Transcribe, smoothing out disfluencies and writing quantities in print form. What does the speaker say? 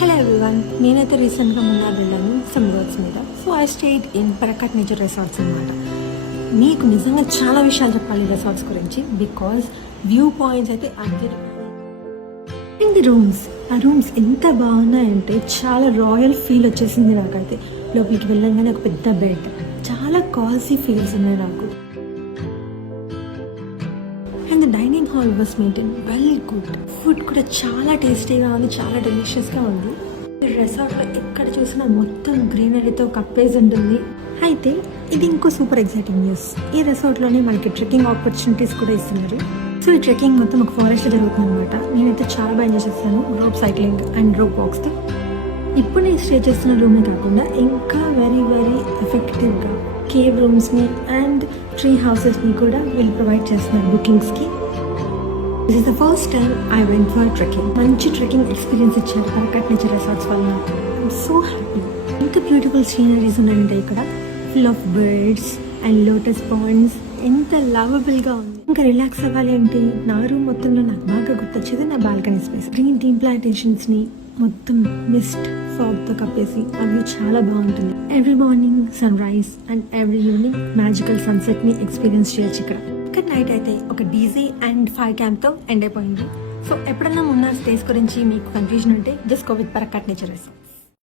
Hello everyone, నేనైతే రీసెంట్గా మున్నార్ వెళ్ళాను సమ్ వర్క్స్ మీద. So I stayed in Parakat Nature Resorts అనమాట. మీకు నిజంగా చాలా విషయాలు చెప్పాలి రిసార్ట్స్ గురించి, బికాజ్ వ్యూ పాయింట్స్ అయితే ది రూమ్స్, ఆ రూమ్స్ ఎంత బాగున్నాయంటే చాలా రాయల్ ఫీల్ వచ్చేసింది నాకైతే. లోపలికి వెళ్ళంగానే ఒక పెద్ద బెడ్, చాలా కాజీ ఫీల్స్ ఉన్నాయి నాకు. And the dining hall was maintain well good. Food కూడా చాలా టేస్టీగా ఉంది, చాలా డెలిషియస్గా ఉంది. రెసార్ట్లో ఎక్కడ చూసినా మొత్తం గ్రీనరీతో కప్పేసి ఉంటుంది. అయితే ఇది ఇంకో సూపర్ ఎక్సైటింగ్ న్యూస్, ఈ రెసార్ట్లోనే మనకి ట్రెక్కింగ్ ఆపర్చునిటీస్ కూడా ఇస్తున్నారు. సో ఈ ట్రెక్కింగ్ మొత్తం ఒక ఫారెస్ట్లో జరుగుతుంది అనమాట. నేనైతే చాలా బాగా ఎంజాయ్ చేస్తాను రోప్ సైక్లింగ్ అండ్ రోప్ వాక్స్తో. ఇప్పుడు నేను స్టే చేస్తున్న రూమే కాకుండా ఇంకా వెరీ ఎఫెక్టివ్గా కేవ్ రూమ్స్ని అండ్ ట్రీ హౌసెస్ని కూడా వీళ్ళు ప్రొవైడ్ చేస్తున్నారు బుకింగ్స్కి. This is the first time I went for trekking. మంచి ట్రెక్కింగ్ ఎక్స్పీరియన్స్ ఇచ్చారు పరకట్ నేచర్ రిసార్ట్స్ వల్ల. I'm so happy. ఇంకా బ్యూటిఫుల్ సీనరీస్ ఉన్నాయంటే ఇక్కడ, full of birds and lotus ponds. ఎంత లవబుల్గా ఉంది. ఇంకా రిలాక్స్ అవ్వాలి అంటే నా రూమ్ మొత్తంలో నాకు బాగా గుర్తొచ్చేది నా బాల్కనీ స్పేస్. గ్రీన్ టీ ప్లాంటేషన్స్ని మొత్తం మిస్ట్ ఫాగ్తో కప్పేసి అవి చాలా బాగుంటుంది. Every morning sunrise and every evening magical సన్సెట్ని ఎక్స్పీరియన్స్ చేయొచ్చు ఇక్కడ. ఇక్కడ నైట్ అయితే ఒక డీజే అండ్ ఫైర్ క్యాంప్తో ఎండ్ అయిపోయింది. సో ఎప్పుడన్నా మున్నార్ స్టేస్ గురించి మీకు కన్ఫ్యూజన్ ఉంటే just go with Parakat Nature resorts.